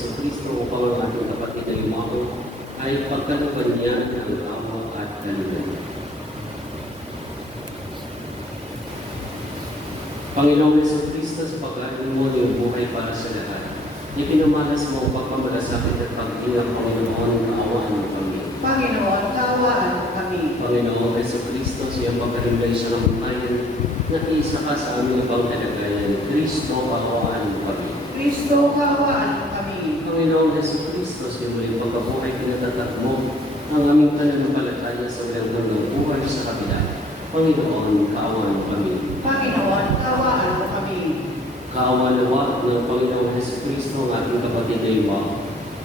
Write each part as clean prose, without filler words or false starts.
Jesucristo upang ang ating kapatid na yumao ay pagkalooban niya ng awa at galingan. Panginoong Jesucristo, sa pag-aaral mo yung buhay para sa lahat, ipinamalas mo pagpamalasakit at pag-inang Panginoon na awaan mo kami. Panginoon, kaawaan mo kami. Panginoong Jesucristo, sa iyong pagkarimlay sa kamatayan, nakiisa ka sa aming ibang kalagayan. Kristo, kaawaan mo kami. Kristo, kaawaan mo kami. Panginoong Jesucristo, sa iyong muling pagkabuhay, kinatatak mo ang aming pananampalataya sa walang ng buhay sa kabila. Panginoon, kaawaan mo kami. Panginoon, kaawaan mo kami. Kaawa-nawa ng Panginoong Jesucristo ang ating kapatid na iba.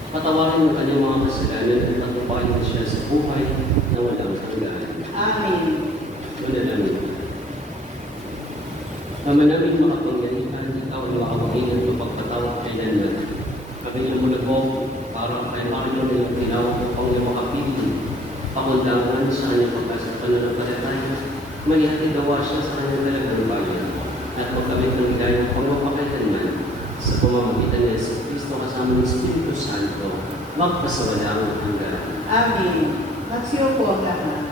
Patawarin ang kanyang mga kasalanan at patupain mo siya sa buhay na walang hanggan. Amen. Manalangin. Ama namin makapangyarihan, ikaw ang makapangingan ng pagpatawag kailanman. Kami ang mulagok para kay Panginoon ng tinawag ng Panginoon makapili. Pakundangan sa kanyang pagkasatan na napalataya, may hatigawa siya sa kanyang talagang bayan. At magkamit ng hidayah ng Panginoon pakailanman sa pamamagitan ni Jesucristo kasama ng Espiritu Santo, magpasawalang hanggan. Amen. Magsiyo po ang lahat.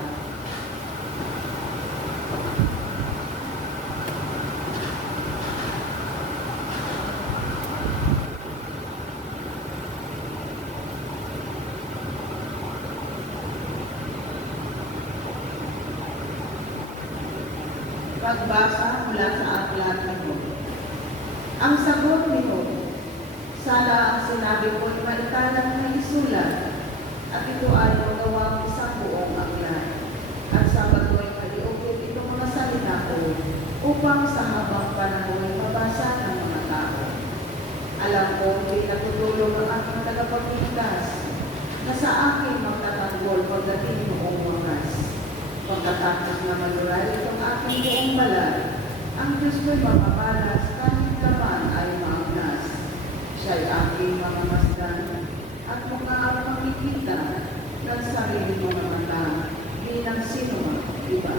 Pagbasa mula sa aklat ng Job. Ang sagot nito, sana ang sinabi ko ay maitalang na isulat, at ito ay magawang isang buong aklat. At sa bato'y kaliugit itong mga salita ko, upang sa habang panahon ay mabasa ng mga tao. Alam ko, hindi natutulong ang aking tagapagligtas, na sa akin magtatanggol pagdating noong wakas. Pagkatapos na maluray itong aking buong balat, ang Diyos ko'y mapapalas kahit naman ay maangnas. Siya'y aking mga masdan at mga makikita ng sarili mo naman lang bilang sino mang iba.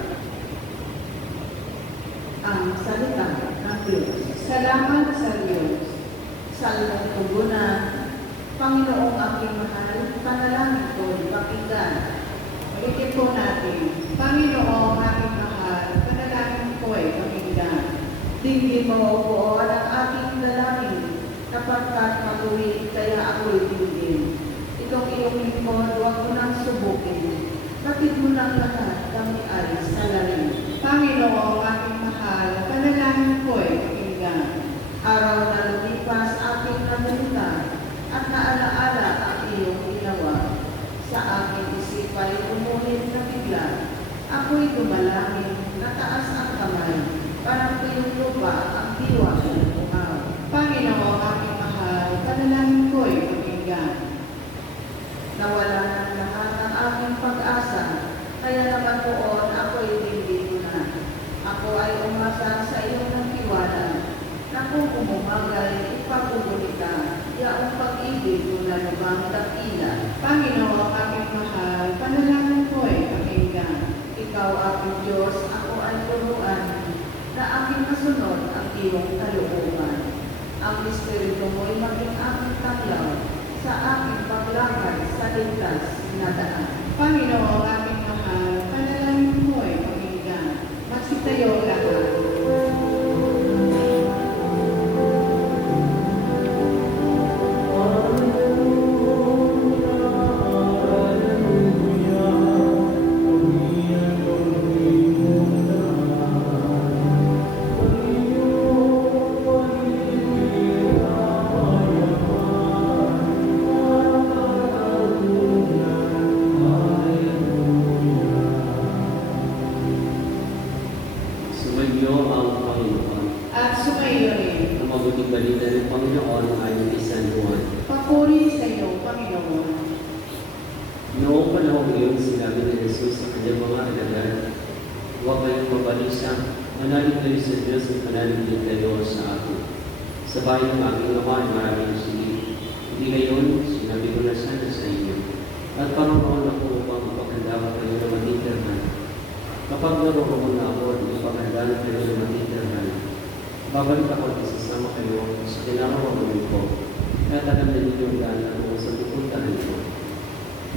Ang salita ng Diyos. Salamat sa Diyos. Salmong tugunan, Panginoong aking mahal, panalangin ko'y pakinggan. Ulitin po natin, Panginoong aking mahal, panalangin ko'y pakinggan. Dinggin mo po ang aking dalangin, kapagkat matuwid kaya ako'y dinggin. Itong iyong lingkod, huwag mo nang subukin. Kapit mo ng lahat, kami ay salarin. Panginoong aking mahal, panalangin ko'y pakinggan. Araw na lumipas aking namutan, at naalaala ang iyong ginawa. Sa aking isipay umulit na bigla, ako'y dumalangin, nataas ang kamay, parang tuyong lupa ang diwa ng umaw. Panginoong aking mahal, panalangin ko'y pakinggan. Nawala ng lahat ang aking pag-asa, kaya naman poon ako'y hindi na. Ako ay umasa sa iyong nagtiwala, na kung umumagay, ipagugulita, yaong pag-ibig mo na lumang dakila. Panginoong aking mahal, panalangin ko'y pakinggan. Ikaw aking Diyos, ako ay turuan, na aking masunod ang iyong kalooban. Ang Espiritu mo'y maging aking tanglaw, sa aking paglakad sa ligtas na daan. Panginoong aking mahal, panalangin mo'y pakinggan. Magsitayo lahat. Sumayo ang Panginoon. At sumayo rin. Ang mabuting balita ng Panginoon ay kay San Juan. Papuri sa iyo, Panginoon. Noong panahon iyon, sinabi ni Jesus sa kanyang mga alagad, huwag kayong mabalisa, manalig kayo sa Diyos at manalig din kayo sa akin. Sa bahay ng aking ama ay maraming silid. Hindi ngayon, sinabi ko na sana sa inyo. At parang ako upang mapaghanda kayo na matitirhan. Kapag naroon na ako at mapaghanda kayo na matitirhan, babalik ako at isasama kayo sa kinakawalan ko. At talagang naniniwala ako sa pupuntahan ko.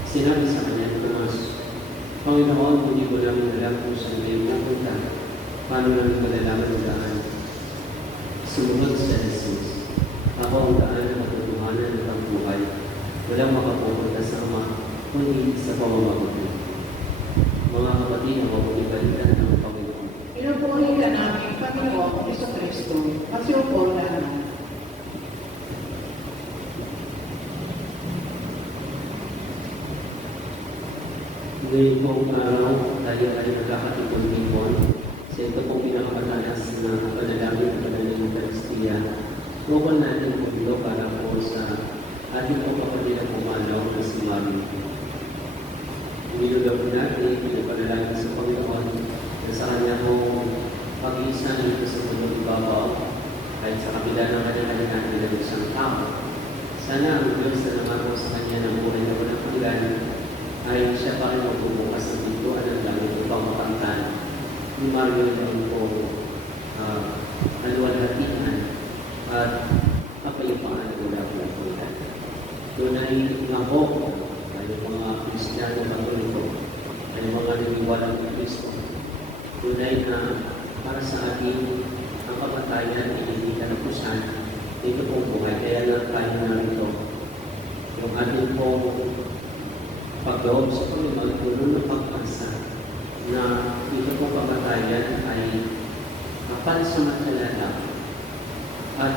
Sinabi sa kanya ni Tomas, Panginoon, hindi ko lang alam kung saan kayo pupunta. Paano namin malalaman ang daan? Sumunod sa Jesus. Ako ang daan na katotohanan at ang buhay. Walang makapupunta sa Ama, kundi sa pamamagitan. Mga kapatid, ako ang ibalitan ng Panginoon. Pinupuri ka namin, Panginoon, Kristo, magsiupo namin. Ngayon pong araw, tayo ay nagkakatipon-tipon sa ito pong pinakamatalas na panalangin at panalangin ng Eucharistia. Tukol natin po ito para po sa ating pong kapatid na pumalaw na si Mari. Inilulaw natin yung panalangin sa Panginoon na sa kanya pong pag-iisa nito sa mundo ibabaw kahit sa kabila ng kanyang natin ng isang tao. Sana ang Diyos na naman po sa kanya ng buhay na walang paglan ay siya pa rin magbubukas ng pintuan ng langit upang makamtan ni Mario ng po aluwalhatian at kapayapaan mula po po. Doon ay ngahok tayo mga Kristiyano Katoliko, tayo mga naniwalang ng Kristo. Doon ay para sa ating ang kamatayan ay hindi kalapusan dito pong buhay. Kaya lang tayo narito yung ating pong pag-loob sa Panginoon, puno ng pag-asa na ito pong kamatayan ay pansamantala at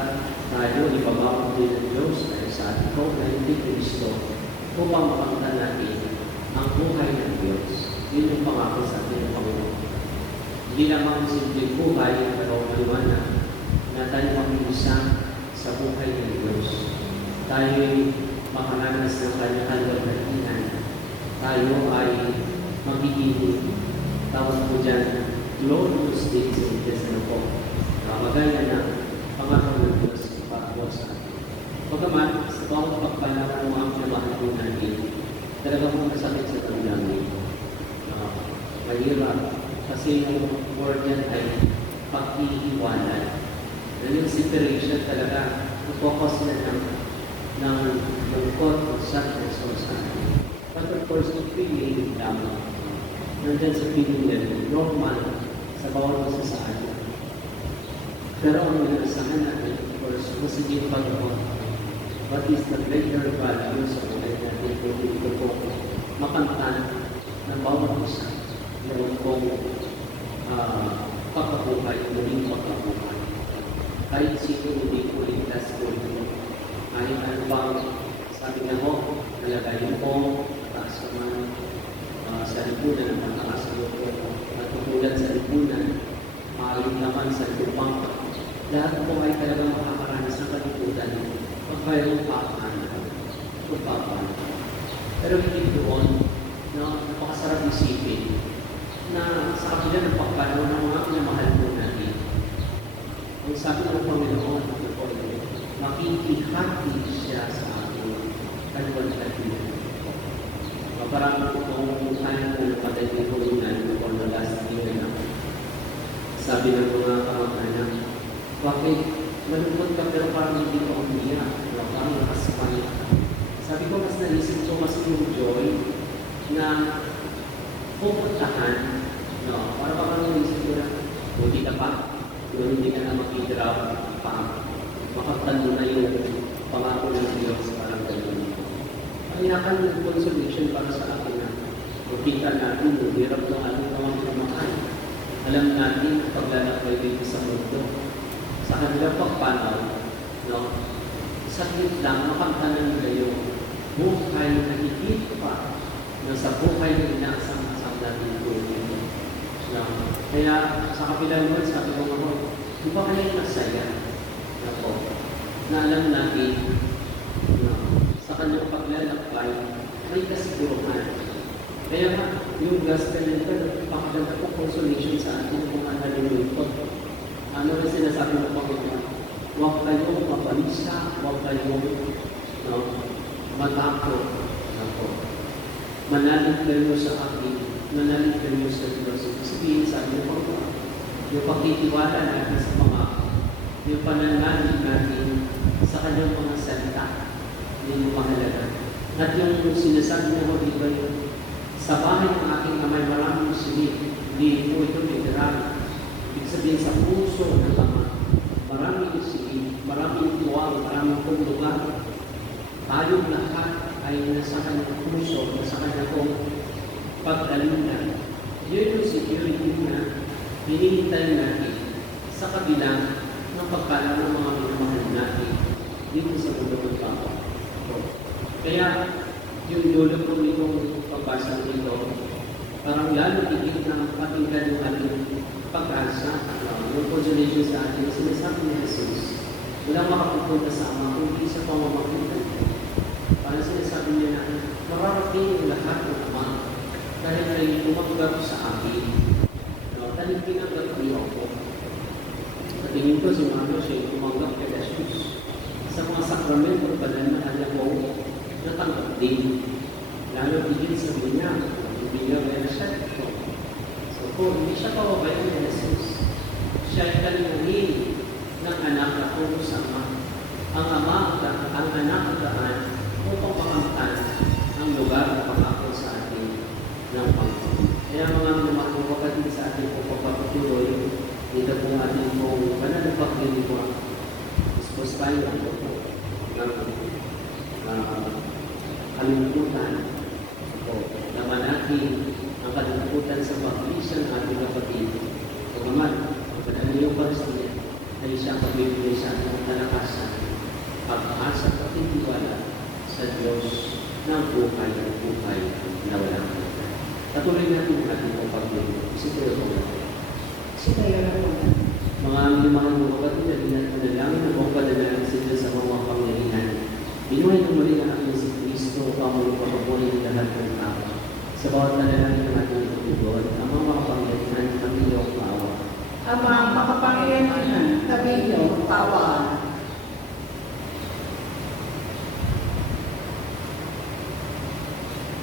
tayo ibabaw din ng Diyos dahil sa ating kaugnay ni Kristo upang mapangtan natin ang buhay ng Diyos. Yun yung pangako sa atin ng Panginoon. Hindi lamang simpleng buhay, pero maliwanag na tayo makikisa sa buhay ng Diyos. Tayo'y makaranas ng kanyang kalwalhatian. Tayo ay magiging tawag po dyan, glorious days in this na po. Magaya na pangako ng Diyos para po sa atin. Pagaman, sa bawat pagpanawa ng mga pinamahal po natin, talaga po masakit sa damdamin. Mahirap. Kasi yung word yan ay pag-iiwanan. Na yung separation talaga, focus na ng lungkot o sadness o sa atin. But of course, yung feeling lamang. Nandyan sa feeling yan, normal sa bawat isa sa atin. Pero ang nanasahan natin, of course, masiging Panginoon. What is the greater value sa buhay natin kung ito po makantan ng bawat isa? Yung pong pagkabuhay, muling pagkabuhay. Kahit sino hindi po ligtas po ito. Kahit ano bang sabi nga ho, nalagayin po, taas naman sa lipunan, ang mataas po at tutulad sa lipunan, maalit naman sa lupang. Lahat po ay talagang makakaranas ng kalikutan pag mayroong pagpapaan. Pero hindi doon, napakasarap isipin na sa kabila ng pagpanaw ng mga pinamahal po natin. Ang sabi ng Panginoon, makikihati siya sa ating kalwalhatian. Parang kung tayo po napatay ng kulungan o na last year na sabi ng mga kamag-anak, bakit malungkot ka pero parang hindi ko umiyak, parang nakaspay. Sabi ko, mas naisip ko mas yung joy na pupuntahan, para pa kang naisip ko na, hindi ka pa, hindi ka na makidraw pa, makaptalo na yung pangako ng Diyos, parang gano'n. Ang inakan ng consolation para sa akin na makita natin, hirap ng ating pamamahay. Alam natin, paglalakbay dito sa mundo, sa kanilang pagpanaw, saglit lang, makamtanan nila yung buhay na higit pa na sa buhay na inaasang-asang natin po. Kaya sa kapilang words, sabi ko nga, di ba kayo masaya na alam natin na sa kanyang paglalakbay, may kasiguruhan. Kaya nga, yung gospel nito, pakaganda po consolation sa atin kung ano nalulungkot. Ano rin sinasabi ng Panginoon? Huwag kayong mabalisa, huwag kayong matakot. Manalig kayo sa akin, manalig kayo sa Diyos. Sabihin sa atin ng Panginoon, yung pagtitiwala natin sa pangako, yung pananalig natin sa kanyang mga salita, Hindi mo mahalaga. At yung sinasabi niya ko dito, sa bahay ng aking amay maraming silid. Hindi po ito literal. Ibig sabihin sa puso ng Ama, maraming silid, maraming tuwang, maraming lugar. Tayo lahat ay nasa kanyang puso, nasa kanyang pagdalunan. Yun yung security na hinihintay natin sa kabila ng pagkala ng mga minamahal natin dito sa mundo ng tao. Kaya yung dulo ko nitong pagbasa dito, parang lalo higit na pakinggan yung ating pag-asa, yung consolation sa atin, sinasabi ni Jesus, walang makapupunta sa Ama kung hindi sa pamamagitan. Parang sinasabi niya na mararating yung lahat ng Ama dahil ay umagat sa akin. Dahil pinagat niyo ako. Sa tingin ko, si Mano siya umagat kay Jesus. Sa mga sakramento pala na alam ko, natanggap din. Lalo higit sabi niya, hindi niya kaya siya ito. So kung hindi siya pababayan ni Jesus, siya ay kalingin ng anak na puno sa Ama. Ang Ama, ang anak at daan, upang makamtan ang lugar na pangako sa atin ng Panginoon. Kaya mga minamahal ko kapatid sa ating pagpapatuloy, dito po ating pong banal na paglilingkuhan. Dispose tayo ng kalimutan. Naman natin ang kalimutan sa pag-isa ng ating kapatid. So naman, ang iyong pagsiya ay siyang pagbibigay sa ating kalakasan, pag-asa at tiwala sa Diyos ng buhay at buhay na walang hanggan. Patuloy natin ang ating pagpapatuloy. Sige po. Sige po. Mga minamahal mo kapatid, panalangin na kung panalangin sa Diyos sa mga pangyarihan. Binuhay na muli ang ating si Kristo upang magpapabuhay ng lahat ng tao. Sa bawat panalangin ng ating tutugon, ang mga makapangyarihan ng iyong paawa. Ang mga makapangyarihan, tabi niyo, pawaan.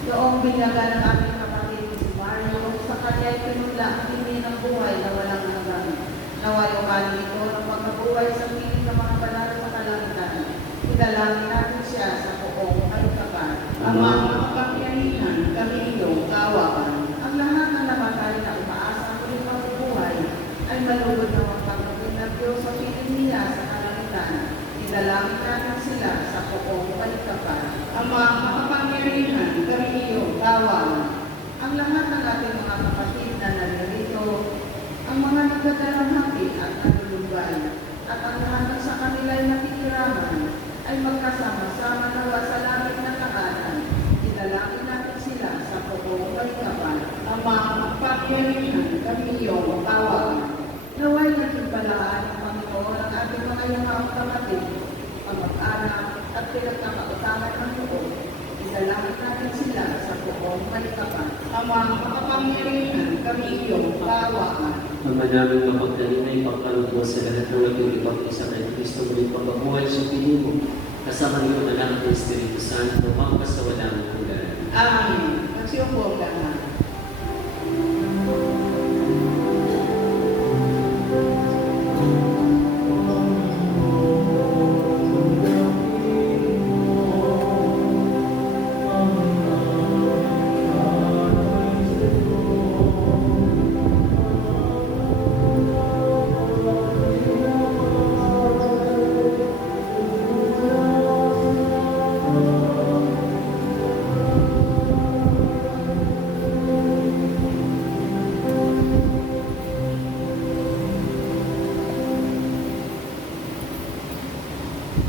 Noong binaga ng aming kapatid si Mario, sa kanya'y pinula ang hini ng buhay na walang hanggan. Nawayukan ito ng pagkabuhay sa piling ng mga banal sa kalangitan. Idalangin natin siya sa buong kalikapan. Ang mga makapangyarihan, kami iyong kawakan. Ang lahat ng namatay na umaasa muling mabubuhay ay malugod na magpapagod na Diyos sa piling niya sa kalangitan. Idalangin natin sila sa buong kalikapan. Ang mga makapangyarihan, kami iyong kawakan. Ang lahat ng ating mga kapatid na naririto, ang mga nagdadalang hati at nalulumbay, at ang lahat ng sa kanila'y nakikiraman, ay magkasama-sama nawa sa langit na tahanan. Idalangin natin sila sa buong kalikapan. Ang mga makapangyarihan, kami iyong kawakan. Naway naging palaan ng Panginoon ang ating mga iyong kapatid, pag-anak at pinagkakautangan ng loob. Idalangin natin sila sa buong kalikapan. Ang mga makapangyarihan, kami iyong kawakan. Ang manaming mapagdalinay pagkaroon mo sa lahat ng naging isa kay Kristo muling pagkabuhay sa piling mo, kasama niyo na lang ng Espiritu Santo, magpasawalang hanggan. Amen. Magsiupo ang lahat.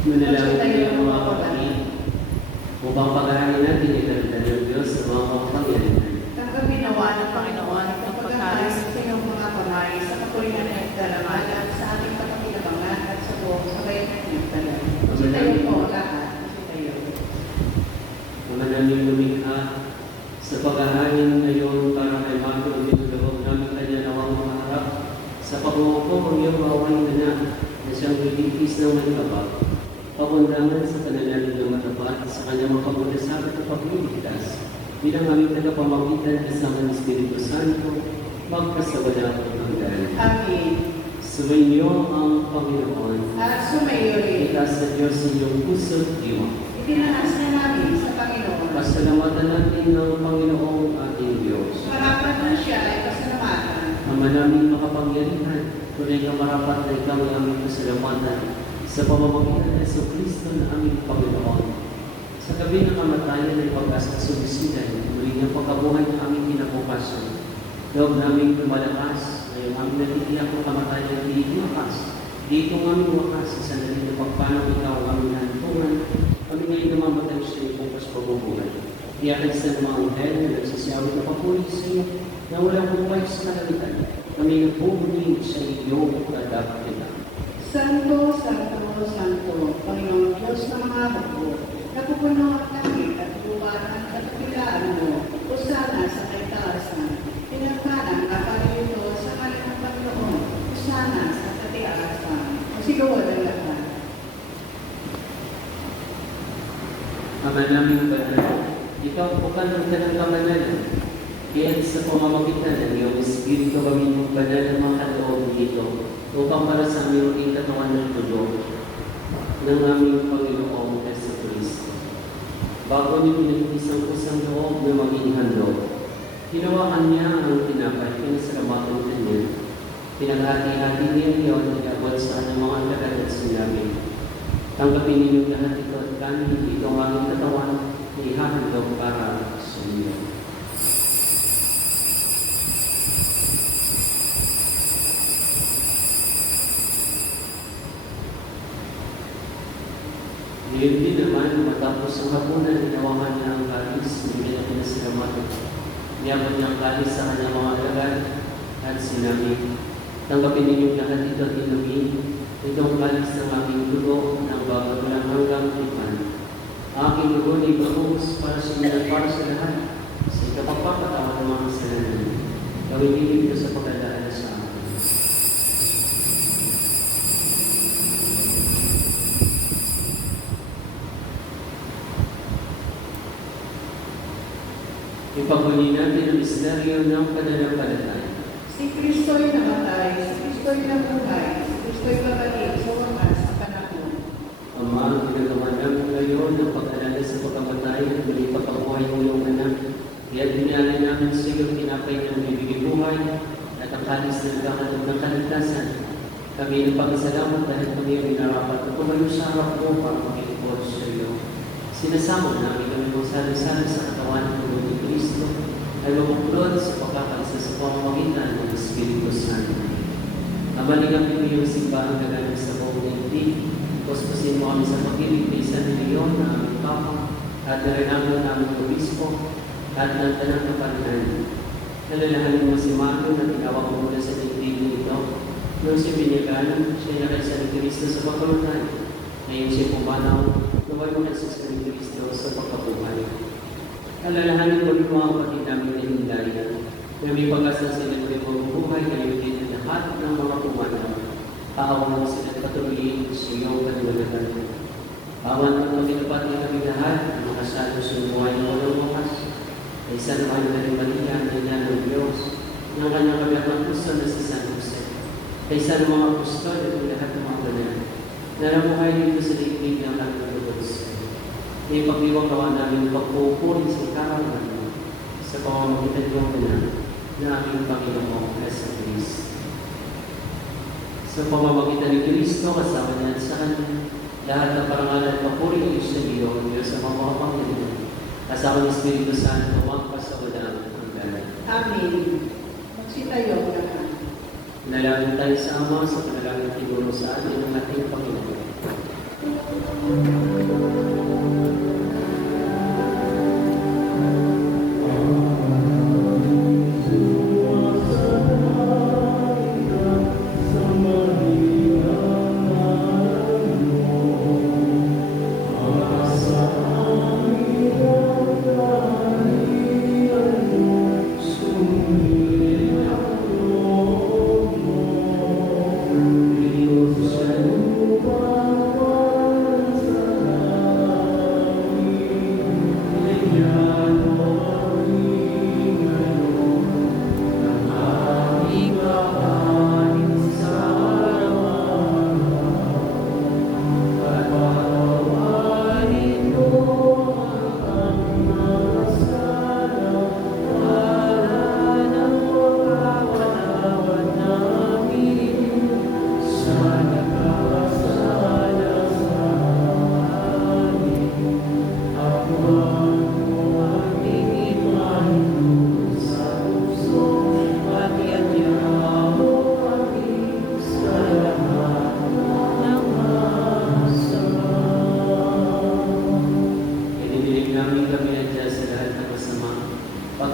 Manalangin tayo mga kapatid, upang pag-aaralan natin ikalagdan ng Diyos sa mga makapangyarihan. Tanggapin nawa ng Panginoon ang pagkakalis sa inyong mga kamay sa kapulihan at dalamanan sa ating kapakinabangan at sa buong sabay ng pinagtalan. Kasi tayo po lahat. Kasi tayo. Naman namin lumikha sa pag-aaralan ngayon para kay Marco Lumilulawag namin kanya nawang maharap sa pag-uupo ang iyong mawain na siyang liligis ng malikabag. Pakundangan sa pananalig ng matapat sa kanyang makabulasakit at pagliligtas bilang aming tagapamagitan kasama ng Espiritu Santo, magpasawalang hanggan. Amen. Sumainyo ang Panginoon. At sumayo rin. Itaas sa Diyos inyong puso't diwa. Itinaas na namin sa Panginoon. Pasalamatan natin ng Panginoong ating Diyos. Marapat na siya ay pasalamatan. Ama namin makapangyarihan, tunay na marapat na ikaw ang aming pasalamatan sa pamamagitan ng Jesucristo na aming Panginoon. Sa gabi ng kamatayan ay pag-asa at sumisidan, muli ng pagkabuhay ng aming kinabukasan. Loob namin lumalakas, ngayong aming natitiyak ng kamatayan ay iiwakas. Dito ang aming wakas, sa sandali na pagpanong ikaw ang aming nantungan, kami ngayon namamatay sa iyong bukas pagbubuhay. Iyakan sa mga anghel na nagsasiyawit na papuri sa iyo, na walang buhay sa kalamitan, kami nagpupunin sa iyo at dapat. Santo, Santo, Santo, Panginoon Diyos ng mga hukbo, napupuno ang langit at lupa at kapilaan mo, usana sa kaitaasan. Pinagkanan na parito sa ngalan ng Panginoon, usana sa katiaasan. Sigawan ang lahat. Ama namin banal, ikaw bukan ng kanang kamanalan, kaya sa pamamagitan ng iyong Espiritu kami mong banal ng mga kaloob dito, upang para sa aming maging katawan ng tulog ng aming Panginoong Jesucristo. Bago niyo pinag-isang kusang loob na maging handog, hinawakan niya ang tinapay, pinasalamatan niya. Pinaghati-hati niya iyon, inabot sa kanyang mga alagad at sinabi, tanggapin ninyo lahat ito at kami, ito ang aming katawan na ihahandog para sa inyo. Ngayon din naman, matapos ang hapunan, hinawakan niya ang kalis, hindi niya pinasalamatan. Niabot niya ang kalis sa kanyang mga alagad at sinabi, tanggapin ninyo lahat ito at inumin. Ito ang kalis ng aking dugo ng bago lang hanggang ipan. Aking dugo ay bagus para sa inyo at para sa lahat. Sa ikapagpapatawa ng mga kasalanan. Gawin ninyo ito sa pagkalaala sa akin. Ipagmuli natin ang misteryo ng pananampalataya. Si Kristo'y namatay, si Kristo'y nabuhay, si Kristo'y babalik sa wakas sa panahon. Ama, ginagawa namin ngayon ang pag-alala sa pagkamatay at muli pagkabuhay ng iyong anak. Kaya dinala namin sa iyong tinapay ng bibigay buhay at ang kalis na nagkakatog ng kaligtasan. Kami ang pagkasalamat dahil kami ang minarapat na tumayo sa harap mo para makikipot sa iyo. Sinasama namin kami kung sali-sali sa katawan ng Panginoon ni Kristo ay mabuklod sa pagkakalisa sa pamamagitan ng Espiritu Santo. Amaligam niyo yung simbahan na galing sa buong daigdig. Kuspusin mo kami sa pag-ibig na isa niliyon na aming Papa at narinamon na aming Obispo at ng tanang kapalitan. Nalalahanin mo si Mario na tinawag mo mula sa daigdig nito. Nung siya binyagan, siya nakaysa ni Kristo sa pagkamatay. Ngayon siya pumanaw, naway mo na sa Kristo sa pagkabuhay. Alalahanin mo rin mga kapatid namin na hindayan, na may pag-asa sila ng buhay ngayon din ang lahat ng mga pumanaw. Paawan mo sila at patuloyin sa iyong kaliwalatan. Paawan mo kami dapat na kami lahat na makasalo sa buhay ng walang wakas. Ay isa naman na rin Maria, na ina ng Diyos, ng kanyang kagapang puso na si San Jose. Ay isa ng mga apostol at lahat ng mga banal. Naramuhay dito sa daigdig ng kanyang lubos. May pagdiwang gawa namin pagpupuri sa karangan sa pamamagitan ng anak na aming Panginoong Jesucristo. Sa pamamagitan ni Kristo, kasama niya sa Kanya, lahat ng parangalan at papuri ng Diyos sa iyo, Diyos sa mga Panginoon, kasama ng Espiritu Santo, magpasawalang hanggan. Amen. Magsitayo na ka. Nalangin tayo sa Ama sa panalangin tinuro sa atin ng ating Panginoon.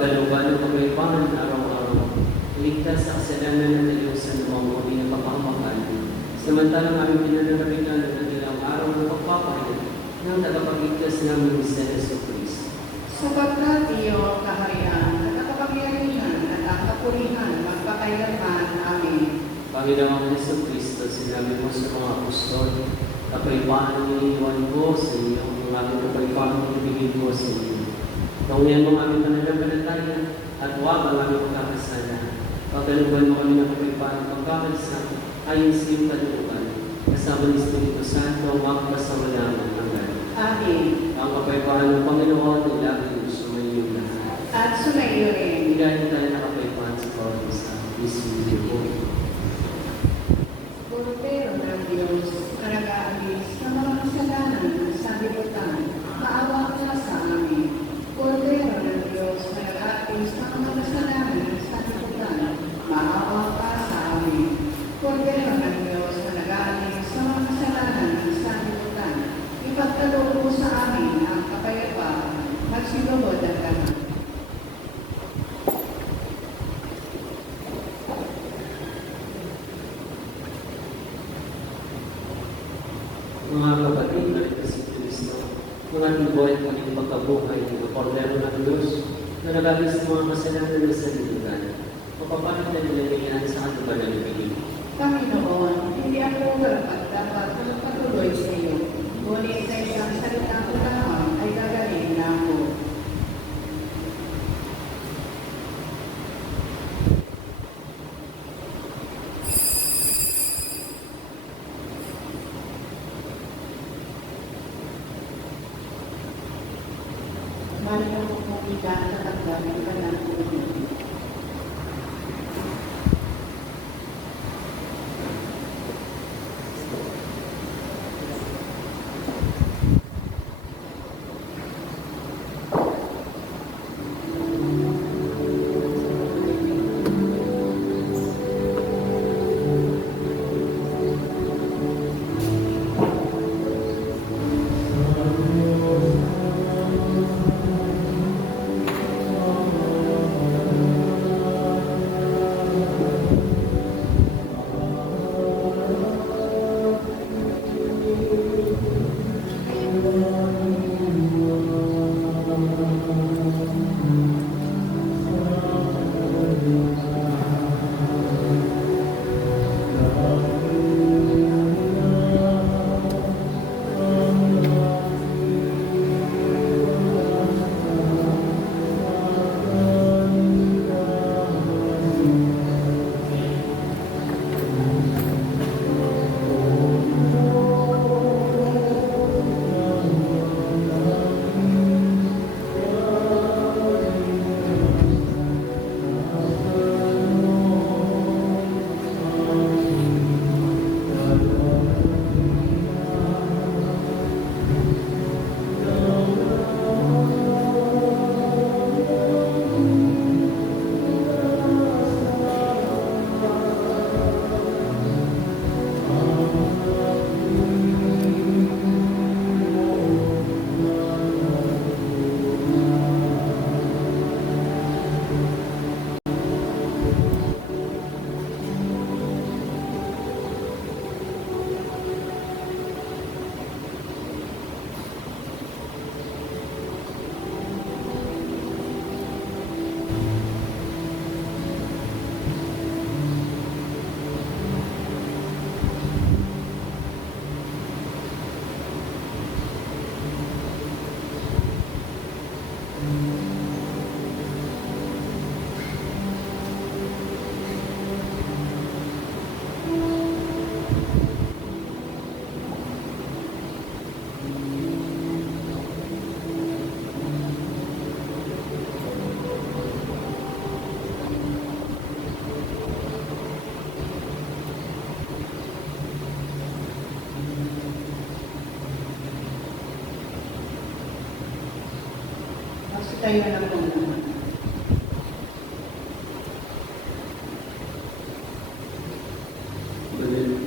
pagkaluban ng kapayapaan araw-araw, ligtas sa kasalanan ng Diyos sa lumang kami na kapangpakan, samantalang aming pinananabigan ng ilang araw ng pagpapahinga ng tagapagligtas namin sa Yesu Cristo. Sapagkat iyo kaharian at kapangyarihan at ang kapurihan magpakailanman. Amen. Panginoong Yesu Cristo, sinabi mo sa mga apostol, kapayapaan ang iniwan ko sa inyo, ang aming kapayapaan ang ibigin ko sa inyo. Tungyan mo ang aming pananampalataya at huwag ang aming pagkakasala. Pagkaluban mo kami ng kapayapaan at pagkakalsa ayon sa iyong kalooban. Kasama ni Espiritu Santo ang magpasawalan ng hanggan. Amen. Ang kapayapaan ng Panginoon ay laging sumayo lahat. At sumayo rin. Hilahin tayo na kapayapaan sa bawat isa. Isinili po. Kordero ng Diyos, karag-aalis sa mga kasalanan ng sanlibutan, maawa ka sa amin. Kordero ng Diyos, karag-aalis sa mga kasalanan ng sanlibutan, maawa ka sa amin. Kordero ng Diyos, karag-aalis sa mga kasalanan ng sanlibutan, ipagkaloob mo sa amin ang kapayapaan, magsilugod ang lahat. Mga kapatid, narito si Kristo, mga tuboy at kanyang pagkabuhay ng Kordero ng Diyos na nagagis ng mga kasalanan ng sanlibutan. Mapapalit na nilalayan sa katuban ng ibigin. Panginoon, hindi ako dapat magpatuloy sa iyo, ngunit sa isang salita ko lamang ay gagaling na ako. Marino ko kong ika sa tagda ng kanyang puno. Tayo na po naman.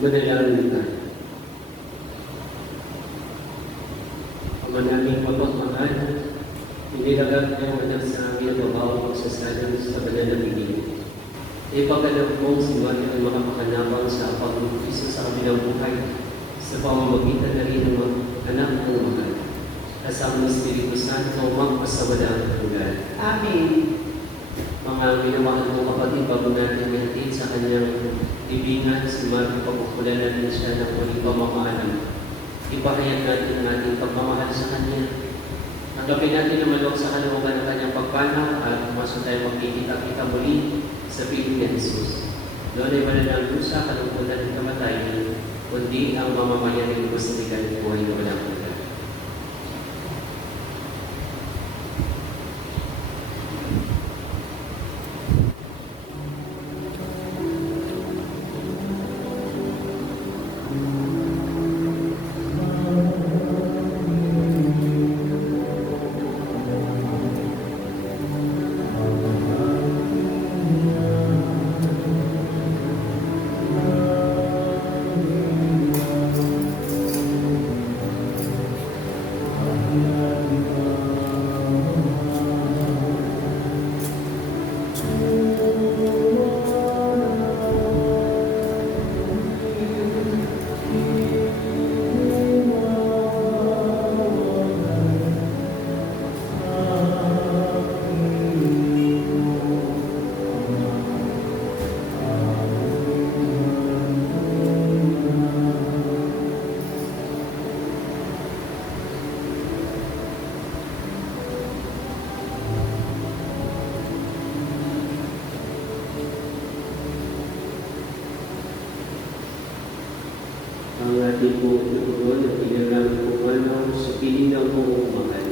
Manalangin tayo. Ang manaming mapagmahal, Inilagat niya ang anak sa amin na bawang pagsasalang sa banal na piling. Ipagkalap mong si Maria ay makapakanabang sa pag-umpisa sa kabilang buhay sa pamamagitan na rin ng anak ng mahal. Kasama ng Espiritu Santo, magpasawalang hanggan. Amen. Mga minamahal ng kapatid, bago natin ihatid sa kanyang libingan, si Maria, pagkukulan natin siya ng muling pamamaalam. Ipahayag natin ang ating pagmamahal sa kanya. Tanggapin natin na maluwag sa kaluwagan ng kanyang pagpana at pumasok tayo magkikita-kita muli sa piling ni Jesus. Doon ay walang dusa, kalungkutan at kamatayan, kundi ang mamamayan ng gustigan at buhay na walang hanggan. Ang ating buong tuturon at pinagramit pumanaw sa piling ng buong mahal.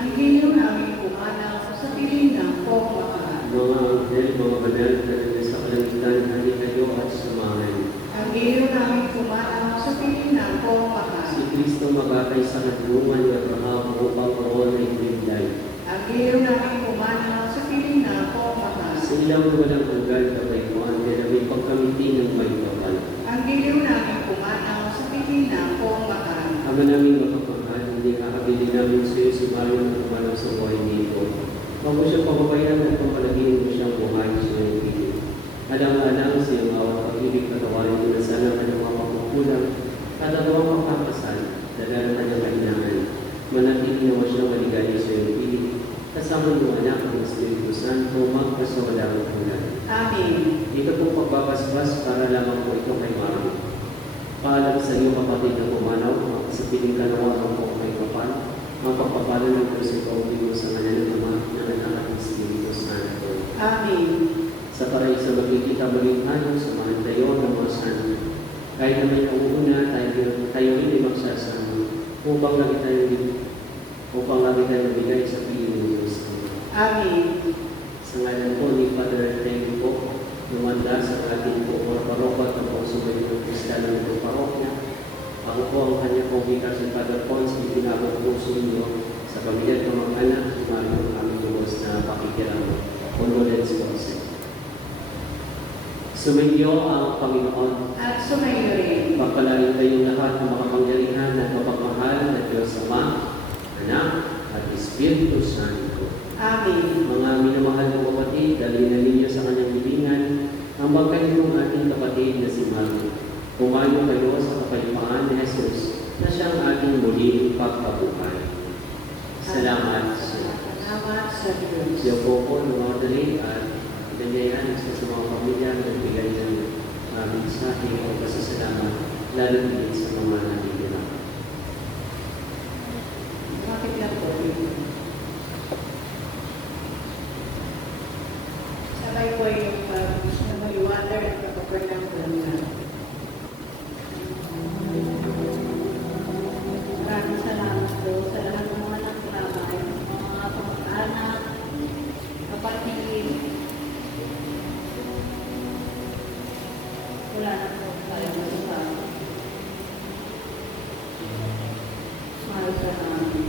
Ang giliw namin pumanaw sa piling ng pong mahal. Mga anghel, mga banal na sa kalangitan, hani kayo at samahan. Ang giliw namin pumanaw sa piling ng pong mahal. Si Kristo magakay sa kadungan ni Abraham upang roon ay bigay. Ang giliw namin pumanaw sa piling ng pong mahal. Sa ilang walang hanggan kapayuan, kaya may pagkamiti ng may kapal. Ang giliw namin pumanaw sa piling ng pong mahal. Ama namin makapahal, hindi kakabili namin sa iyo si Mario na pumanaw sa buhay nito. Huwag mo siyang pababayan at pamalagiin mo siyang buhay sa iyong piling. Alang-alang sa iyong awang pag-ibig, patawarin mo na sana kanyang mga pagkukulang at ang mga magpapasal, dala ng kanyang kailangan. Manatili naman siyang maligaya sa iyong piling. Kasama ng anak ng Espiritu Santo, magpasawalang hanggan. Amen. Ito pong pagbabasbas para lamang po ito kay Mario. Paalam sa iyo kapatid na pumanaw, sa piling kanawagan po kay Kapal, mapagpapala ng Diyos ito mo sa ngalan ng Ama ng Anak ng Espiritu Santo. Amen. Sa paraiso magkikita muling ano, samahan tayo ng mga santo. Kahit na may nauuna, tayo hindi magsasama upang lagi tayo bigay sa piling ng Diyos. Amen. Sa ngalan po ni Father Teng po, lumanda sa ating po mga parokya at po sumunod ng Kristiyano ng parokya. Ako po ang kanya pong vicar si Father Pons, itinabang puso niyo sa pamilya at mga anak, tumalang ang aming lubos na pakikirama. Condolence po sa iyo. Sumainyo ang Panginoon. At sumayo rin. Pagpalain kayong lahat ng makapangyarihan at mapagmahal na Diyos Ama, Anak, at Espiritu Santo. Amen. Mga minamahal ng kapatid, dalhin na ninyo sa kanyang libingan ang bangkay ng ating kapatid na si Mario. Pumayo kayo sa kapayapaan ni Jesus na siyang ating muling pagpabuhay. Salamat sa Diyos. Salamat sa Diyos. Siya po ng mga dali at ganyan sa mga pamilya na nagbigay ng mensahe o pasasalamat, lalo din sa mga nandito. Bakit lang po? Sabay po yung may water at kapapar ng bansa. Maraming salamat po sa lahat ng mga nagtrabaho, mga pamag-anak, kapatid. Wala na po tayo masasabi. Mahal sa namin.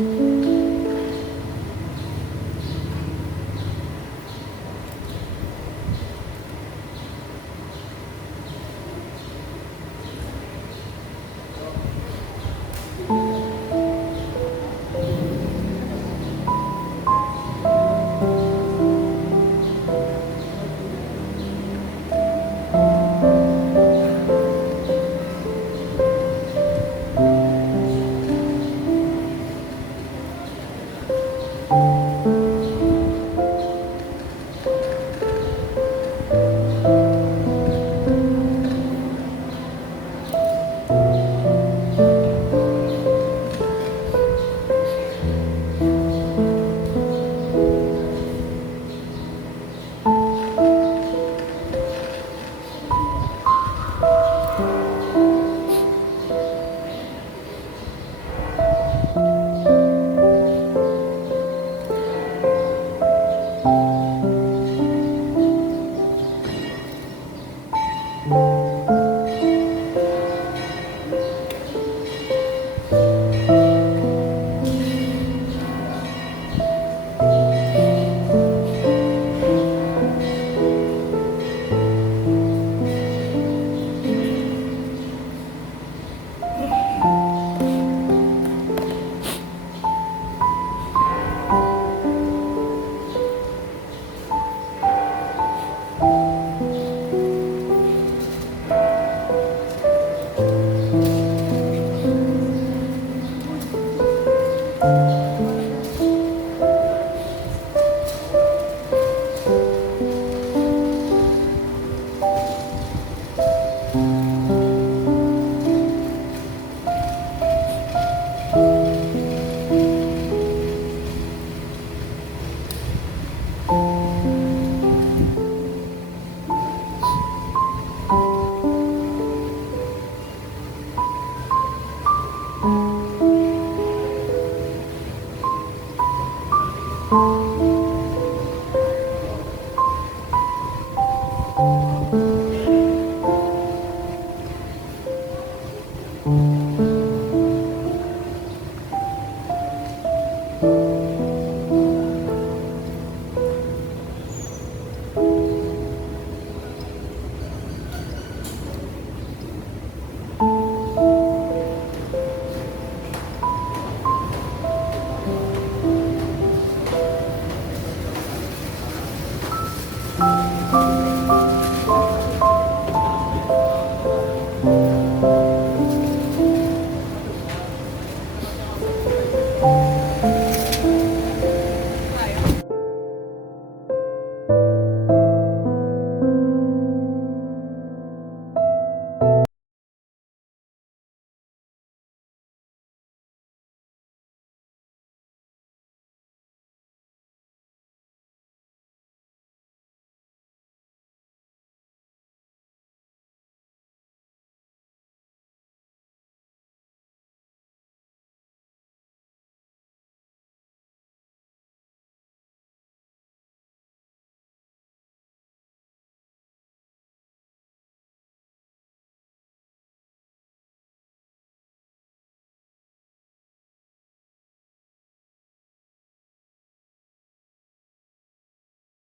Amen.